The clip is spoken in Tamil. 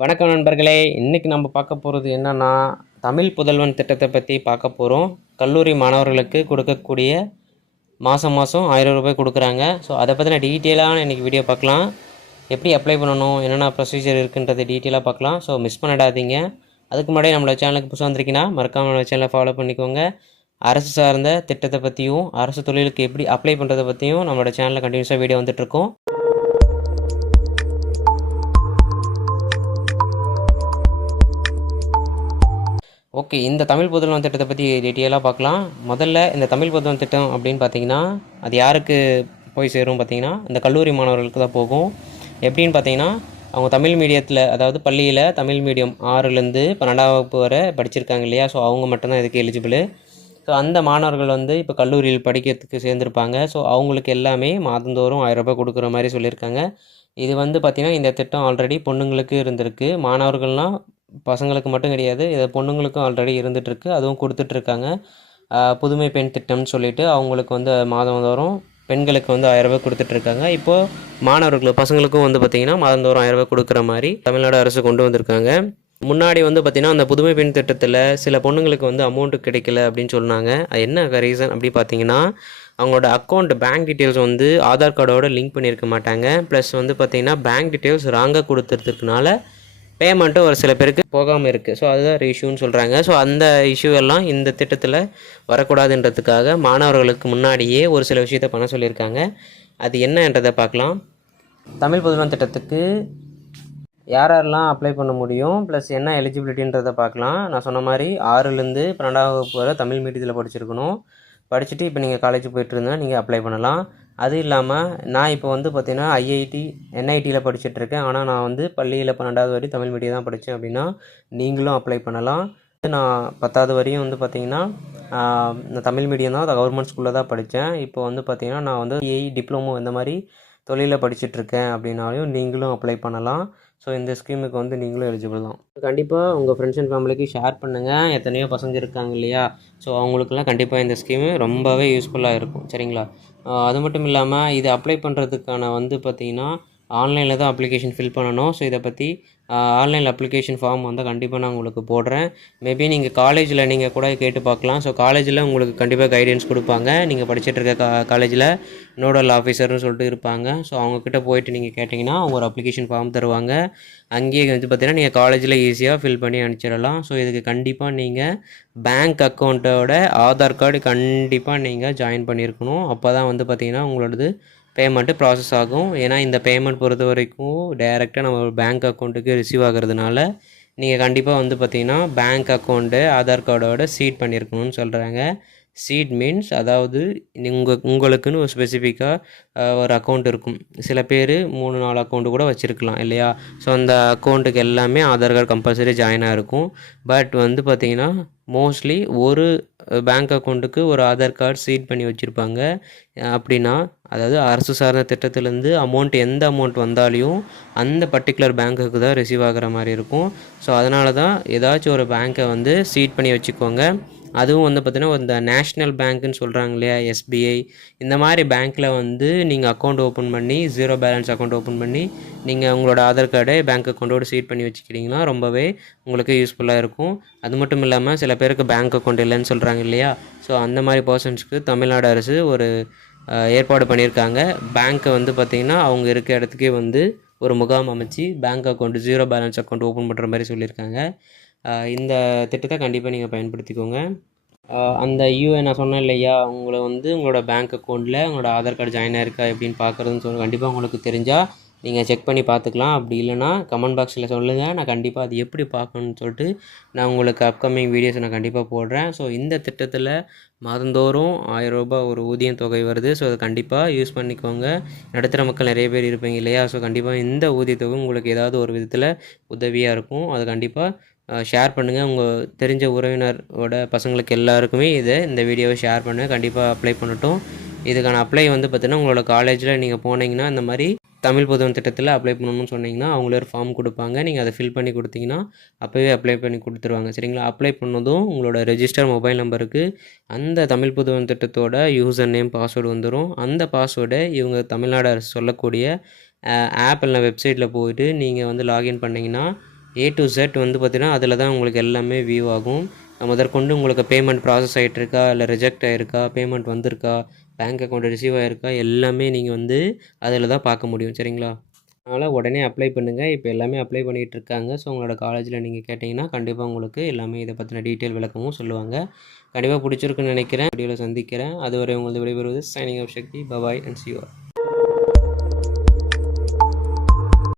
வணக்கம் நண்பர்களே. இன்றைக்கி நம்ம பார்க்க போகிறது என்னென்னா தமிழ் புதல்வன் திட்டத்தை பற்றி பார்க்க போகிறோம் கல்லூரி மாணவர்களுக்கு கொடுக்கக்கூடிய மாதம் மாதம் ஆயிரம் ரூபாய் கொடுக்குறாங்க. ஸோ அதை பற்றின டீட்டெயிலான இன்றைக்கி வீடியோ பார்க்கலாம். எப்படி அப்ளை பண்ணணும் என்னென்ன ப்ரொசீஜர் இருக்குன்றதை டீட்டெயிலாக பார்க்கலாம். ஸோ மிஸ் பண்ணிடாதீங்க. அதுக்கு முன்னாடி நம்மளோட சேனலுக்கு புதுசாக வந்திருக்கீங்கன்னா மறக்காம நம்மளோட சேனலை ஃபாலோ பண்ணிக்கோங்க. அரசு சார்ந்த திட்டத்தை பற்றியும் அரசு தொழிலுக்கு எப்படி அப்ளை பண்ணுறதை பற்றியும் நம்மளோட சேனலில் கண்டினியூஸாக வீடியோ வந்துட்டுருக்கோம் ஓகே இந்த தமிழ் புதல்வன் திட்டத்தை பற்றி டீட்டெயிலாக பார்க்கலாம். முதல்ல இந்த தமிழ் புதல்வன் திட்டம் அப்படின்னு பார்த்தீங்கன்னா அது யாருக்கு போய் சேரும் பார்த்தீங்கன்னா இந்த கல்லூரி மாணவர்களுக்கு தான் போகும். எப்படின்னு பார்த்தீங்கன்னா அவங்க தமிழ் மீடியத்தில் அதாவது பள்ளியில் தமிழ் மீடியம் ஆறுலேருந்து பன்னெண்டாம் வகுப்பு வரை படிச்சிருக்காங்க இல்லையா? ஸோ அவங்க மட்டும்தான் இதுக்கு எலிஜிபிள் ஸோ அந்த மாணவர்கள் வந்து இப்போ கல்லூரியில் படிக்கிறதுக்கு சேர்ந்துருப்பாங்க. ஸோ அவங்களுக்கு எல்லாமே மாதந்தோறும் ஆயிரரூபா கொடுக்குற மாதிரி சொல்லியிருக்காங்க. இது வந்து பார்த்திங்கன்னா இந்த திட்டம் ஆல்ரெடி பொண்ணுங்களுக்கு இருந்திருக்கு. மாணவர்கள்லாம் பசங்களுக்கு மட்டும் கிடையாது இதை பொண்ணுங்களுக்கும் ஆல்ரெடி இருந்துகிட்ருக்கு அதுவும் கொடுத்துட்ருக்காங்க புதுமை பெண் திட்டம்னு சொல்லிட்டு அவங்களுக்கு வந்து மாதந்தோறும் பெண்களுக்கு வந்து ஆயிரம் ரூபாய் கொடுத்துட்ருக்காங்க இப்போது மாணவர்களுக்கு பசங்களுக்கும் வந்து பார்த்திங்கன்னா மாதந்தோறும் ஆயிரம் ரூபாய் கொடுக்குற மாதிரி தமிழ்நாடு அரசு கொண்டு வந்திருக்காங்க. முன்னாடி வந்து பார்த்திங்கன்னா அந்த புதுமை பெண் திட்டத்தில் சில பொண்ணுங்களுக்கு வந்து அமௌண்ட்டு கிடைக்கல அப்படின்னு சொன்னாங்க. அது என்ன ரீசன் அப்படி பார்த்தீங்கன்னா அவங்களோட அக்கௌண்ட் பேங்க் டீட்டெயில்ஸ் வந்து ஆதார் கார்டோட லிங்க் பண்ணியிருக்க மாட்டாங்க. ப்ளஸ் வந்து பார்த்திங்கன்னா பேங்க் டீட்டெயில்ஸ் ராங்காக கொடுத்துருக்கனால பேமெண்ட்டும் ஒரு சில பேருக்கு போகாமல் இருக்குது ஸோ அதுதான் இஷ்யூன்னு சொல்கிறாங்க ஸோ அந்த இஷ்யூ எல்லாம் இந்த திட்டத்தில் வரக்கூடாதுன்றதுக்காக மாணவர்களுக்கு முன்னாடியே ஒரு சில விஷயத்த பண்ண சொல்லியிருக்காங்க. அது என்னன்றதை பார்க்கலாம். தமிழ் புதுவன் திட்டத்துக்கு யார் யாரெல்லாம் அப்ளை பண்ண முடியும் ப்ளஸ் என்ன எலிஜிபிலிட்டின்றதை பார்க்கலாம். நான் சொன்ன மாதிரி ஆறுலேருந்து பன்னெண்டாவது வகுப்பு வரை தமிழ் மீடியத்தில் படிச்சிருக்கணும். படிச்சுட்டு இப்போ நீங்கள் காலேஜ் போயிட்டு இருந்தால் நீங்கள் அப்ளை பண்ணலாம். அது இல்லாமல் நான் இப்போ வந்து பார்த்தீங்கன்னா ஐஐடி என்ஐடியில் படிச்சுட்ருக்கேன் ஆனால் நான் வந்து பள்ளியில் பன்னெண்டாவது வரையும் தமிழ் மீடியம் தான் படித்தேன் அப்படின்னா நீங்களும் அப்ளை பண்ணலாம். நான் பத்தாவது வரையும் வந்து பார்த்திங்கன்னா நான் தமிழ் மீடியம் தான் கவர்மெண்ட் ஸ்கூலில் தான் படித்தேன் இப்போ வந்து பார்த்திங்கன்னா நான் வந்து ஏஐ டிப்ளமோ இந்த மாதிரி தொழிலில் படிச்சுட்ருக்கேன் அப்படின்னாலையும் நீங்களும் அப்ளை பண்ணலாம். ஸோ இந்த ஸ்கீமுக்கு வந்து நீங்களும் எலிஜிபிள் தான். கண்டிப்பாக உங்கள் ஃப்ரெண்ட்ஸ் அண்ட் ஃபேமிலிக்கு ஷேர் பண்ணுங்கள் எத்தனையோ பசங்க இருக்காங்க இல்லையா? ஸோ அவங்களுக்குலாம் கண்டிப்பாக இந்த ஸ்கீமு ரொம்பவே யூஸ்ஃபுல்லாக இருக்கும். சரிங்களா? அது மட்டும் இல்லாமல் இது அப்ளை பண்ணுறதுக்கான வந்து பார்த்திங்கன்னா ஆன்லைனில் தான் அப்ளிகேஷன் ஃபில் பண்ணணும். ஸோ இதை பற்றி ஆன்லைன் அப்ளிகேஷன் ஃபார்ம் வந்து கண்டிப்பாக நான் உங்களுக்கு போடுறேன். மேபி நீங்கள் காலேஜில் நீங்கள் கூட கேட்டு பார்க்கலாம். ஸோ காலேஜில் உங்களுக்கு கண்டிப்பாக கைடன்ஸ் கொடுப்பாங்க. நீங்கள் படிச்சுட்டு இருக்க கா காலேஜில் நோடல் ஆஃபீஸர்னு சொல்லிட்டு இருப்பாங்க. ஸோ அவங்கக்கிட்ட போயிட்டு நீங்கள் கேட்டிங்கன்னா அவங்க ஒரு அப்ளிகேஷன் ஃபார்ம் தருவாங்க. அங்கேயே வந்து பார்த்தீங்கன்னா நீங்கள் காலேஜில் ஈஸியாக ஃபில் பண்ணி அனுப்பிச்சிடலாம். ஸோ இதுக்கு கண்டிப்பாக நீங்கள் பேங்க் அக்கௌண்ட்டோட ஆதார் கார்டு கண்டிப்பாக நீங்கள் ஜாயின் பண்ணியிருக்கணும். அப்போ தான் வந்து பார்த்திங்கன்னா உங்களோடது பேமெண்ட்டு ப்ராசஸ் ஆகும். ஏன்னா இந்த பேமெண்ட் பொறுத்த வரைக்கும் டேரெக்டாக நம்ம பேங்க் அக்கௌண்ட்டுக்கு ரிசீவ் ஆகிறதுனால நீங்கள் கண்டிப்பாக வந்து பார்த்தீங்கன்னா பேங்க் அக்கௌண்ட்டு ஆதார் கார்டோட சீட் பண்ணியிருக்கணும்னு சொல்கிறாங்க சீட் மீன்ஸ் அதாவது உங்கள் உங்களுக்குன்னு ஒரு ஸ்பெசிஃபிக்காக ஒரு அக்கௌண்ட் இருக்கும். சில பேர் மூணு நாலு அக்கௌண்ட்டு கூட வச்சுருக்கலாம் இல்லையா? ஸோ அந்த அக்கௌண்ட்டுக்கு எல்லாமே ஆதார் கார்டு கம்பல்சரி ஜாயினாக இருக்கும். பட் வந்து பார்த்திங்கன்னா மோஸ்ட்லி ஒரு பேங்க் அக்கௌண்ட்டுக்கு ஒரு ஆதார் கார்டு சீட் பண்ணி வச்சுருப்பாங்க. அப்படின்னா அதாவது அரசு சார்ந்த திட்டத்திலேருந்து அமௌண்ட் எந்த அமௌண்ட் வந்தாலையும் அந்த பர்டிகுலர் பேங்க்குக்கு தான் ரிசீவ் ஆகிற மாதிரி இருக்கும். ஸோ அதனால தான் ஏதாச்சும் ஒரு பேங்க்கை வந்து சீட் பண்ணி வச்சுக்கோங்க. அதுவும் வந்து பார்த்திங்கன்னா இந்த நேஷ்னல் பேங்க்குன்னு சொல்கிறாங்க இல்லையா எஸ்பிஐ இந்த மாதிரி பேங்க்கில் வந்து நீங்கள் அக்கௌண்ட் ஓப்பன் பண்ணி ஜீரோ பேலன்ஸ் அக்கௌண்ட் ஓப்பன் பண்ணி நீங்கள் உங்களோட ஆதார் கார்டை பேங்க் அக்கௌண்ட்டோடு சீட் பண்ணி வச்சுக்கிட்டிங்கன்னா ரொம்பவே உங்களுக்கு யூஸ்ஃபுல்லாக இருக்கும். அது மட்டும் இல்லாமல் சில பேருக்கு பேங்க் அக்கௌண்ட் இல்லைன்னு சொல்கிறாங்க இல்லையா ஸோ அந்த மாதிரி பர்சன்ஸ்க்கு தமிழ்நாடு அரசு ஒரு ஏற்பாடு பண்ணியிருக்காங்க. பேங்க்கை வந்து பார்த்திங்கன்னா அவங்க இருக்க இடத்துக்கே வந்து ஒரு முகாம் அமைச்சு bank account zero balance account open பண்ணுற மாதிரி சொல்லியிருக்காங்க. இந்த திட்டத்தை கண்டிப்பாக நீங்கள் பயன்படுத்திக்கோங்க. அந்த யூஏ நான் சொன்னேன் இல்லையா? உங்களை வந்து உங்களோட பேங்க் அக்கௌண்ட்டில் உங்களோட ஆதார் கார்டு ஜாயின் ஆயிருக்கா எப்படின்னு பார்க்குறதுன்னு சொல்லி கண்டிப்பாக உங்களுக்கு தெரிஞ்சால் நீங்கள் செக் பண்ணி பார்த்துக்கலாம். அப்படி இல்லைனா கமெண்ட் பாக்ஸில் சொல்லுங்கள் நான் கண்டிப்பாக அது எப்படி பார்க்கணுன்னு சொல்லிட்டு நான் உங்களுக்கு அப்கமிங் வீடியோஸ் நான் கண்டிப்பாக போடுறேன். ஸோ இந்த திட்டத்தில் மாதந்தோறும் ஆயிரம் ரூபாய் ஒரு ஊதியம் தொகை வருது. ஸோ அதை கண்டிப்பாக யூஸ் பண்ணிக்கோங்க. நடுத்தர மக்கள் நிறைய பேர் இருப்பீங்க இல்லையா? ஸோ கண்டிப்பாக இந்த ஊதியத்தொகை உங்களுக்கு ஏதாவது ஒரு விதத்தில் உதவியாக இருக்கும். அது கண்டிப்பாக ஷேர் பண்ணுங்கள் உங்கள் தெரிஞ்ச உறவினரோட பசங்களுக்கு எல்லாருக்குமே இதை இந்த வீடியோவை ஷேர் பண்ணுங்கள் கண்டிப்பாக அப்ளை பண்ணட்டும். இதுக்கான அப்ளை வந்து பார்த்திங்கன்னா உங்களோட காலேஜில் நீங்கள் போனீங்கன்னா இந்த மாதிரி தமிழ் புதுவன் திட்டத்தில் அப்ளை பண்ணணும்னு சொன்னீங்கன்னா அவங்களே ஒரு ஃபார்ம் கொடுப்பாங்க. நீங்கள் அதை ஃபில் பண்ணி கொடுத்தீங்கன்னா அப்போவே அப்ளை பண்ணி கொடுத்துருவாங்க. சரிங்களா? அப்ளை பண்ணதும் உங்களோட ரெஜிஸ்டர் மொபைல் நம்பருக்கு அந்த தமிழ் புதுவன் திட்டத்தோட யூசர் நேம் பாஸ்வேர்டு வந்துடும் அந்த பாஸ்வேர்டை இவங்க தமிழ்நாடு அரசு சொல்லக்கூடிய ஆப் இல்லை வெப்சைட்டில் போயிட்டு நீங்கள் வந்து லாகின் பண்ணிங்கன்னா ஏ டு ஜெட் வந்து பார்த்தீங்கன்னா அதில் தான் உங்களுக்கு எல்லாமே வியூ ஆகும். முதற்கொண்டு உங்களுக்கு பேமெண்ட் ப்ராசஸ் ஆகிட்டுருக்கா இல்லை ரிஜெக்ட் ஆகிருக்கா பேமெண்ட் வந்திருக்கா பேங்க் அக்கௌண்ட் ரிசீவ் ஆகிருக்கா எல்லாமே நீங்கள் வந்து அதில் தான் பார்க்க முடியும். சரிங்களா? அதனால் உடனே அப்ளை பண்ணுங்கள் இப்போ எல்லாமே அப்ளை பண்ணிகிட்டு இருக்காங்க. ஸோ உங்களோட காலேஜில் நீங்கள் கேட்டிங்கன்னா கண்டிப்பாக உங்களுக்கு எல்லாமே இதை பற்றின டீட்டெயில் விளக்கமும் சொல்லுவாங்க. கண்டிப்பாக பிடிச்சிருக்குன்னு நினைக்கிறேன். வீடியோவில் சந்திக்கிறேன். அதுவரை உங்களுக்கு விடைபெறுவது signing off Shakti bye bye and சியூஆர்